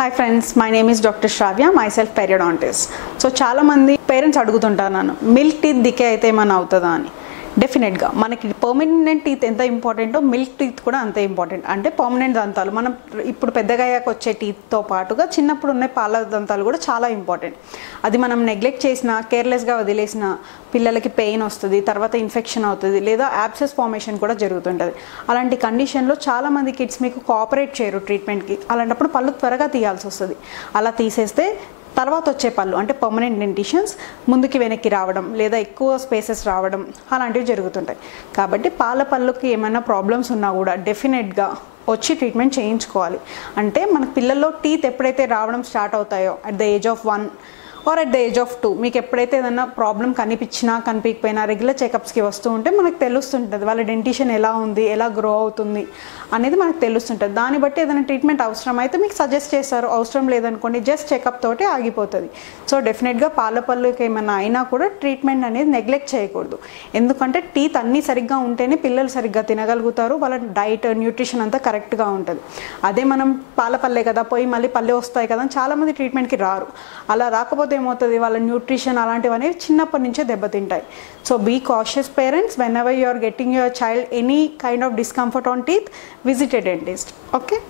Hi friends, my name is doctor Shravya, myself periodontist. So చాలామంది parents అడుగుతుంటారు నన్ను, milk teeth decay అయితే ఏమైనా అవుతుందా అని. డెఫినెట్గా మనకి పర్మనెంట్ టీత్ ఎంత ఇంపార్టెంటో మిల్క్ టీత్ కూడా అంతే ఇంపార్టెంట్. అంటే పర్మనెంట్ దంతాలు మనం ఇప్పుడు పెద్దగా అయ్యాక వచ్చే టీత్తో పాటుగా చిన్నప్పుడు ఉన్న పాల దంతాలు కూడా చాలా ఇంపార్టెంట్. అది మనం నెగ్లెక్ట్ చేసినా, కేర్లెస్గా వదిలేసిన పిల్లలకి పెయిన్ వస్తుంది, తర్వాత ఇన్ఫెక్షన్ అవుతుంది, లేదా యాబ్సెస్ ఫార్మేషన్ కూడా జరుగుతుంటుంది. అలాంటి కండిషన్లో చాలామంది కిడ్స్ మీకు కోఆపరేట్ చేయరు ట్రీట్మెంట్కి. అలాంటప్పుడు పళ్ళు త్వరగా తీయాల్సి వస్తుంది. అలా తీసేస్తే తర్వాత వచ్చే పళ్ళు అంటే పర్మనెంట్ డెంటిషన్స్ ముందుకి వెనక్కి రావడం, లేదా ఎక్కువ స్పేసెస్ రావడం అలాంటివి జరుగుతుంటాయి. కాబట్టి పాల పళ్ళుకి ఏమైనా ప్రాబ్లమ్స్ ఉన్నా కూడా డెఫినెట్గా వచ్చి ట్రీట్మెంట్ చేయించుకోవాలి. అంటే మన పిల్లల్లో టీత్ ఎప్పుడైతే రావడం స్టార్ట్ అవుతాయో at the age of 1 or at the age of 2 మీకు ఎప్పుడైతే ఏదైనా ప్రాబ్లం కనిపించినా కనిపించకపోయినా రెగ్యులర్ చెకప్స్కి వస్తూ ఉంటే మనకు తెలుస్తుంటుంది వాళ్ళ డెంటిషన్ ఎలా ఉంది, ఎలా గ్రో అవుతుంది అనేది మనకు తెలుస్తుంటుంది. దాన్ని బట్టి ఏదైనా ట్రీట్మెంట్ అవసరం అయితే మీకు సజెస్ట్ చేస్తారు. అవసరం లేదనుకోండి జస్ట్ చెకప్ తోటి ఆగిపోతుంది. సో డెఫినెట్గా పాల పళ్ళుకి ఏమైనా అయినా కూడా ట్రీట్మెంట్ అనేది నెగ్లెక్ట్ చేయకూడదు. ఎందుకంటే టీత్ అన్నీ సరిగ్గా ఉంటేనే పిల్లలు సరిగ్గా తినగలుగుతారు, వాళ్ళ డైట్ న్యూట్రిషన్ అంతా కరెక్ట్గా ఉంటుంది. అదే మనం పాల పళ్ళే కదా పోయి మళ్ళీ పళ్ళే వస్తాయి కదా అని చాలామంది ట్రీట్మెంట్కి రారు. అలా రాకపోతే ఏమవుతుంది, వాళ్ళ న్యూట్రిషన్ అలాంటివన్నీ చిన్నప్పటి నుంచే దెబ్బతింటాయి. So be cautious parents, whenever you are getting your child any kind of discomfort on teeth, visit a dentist. Okay.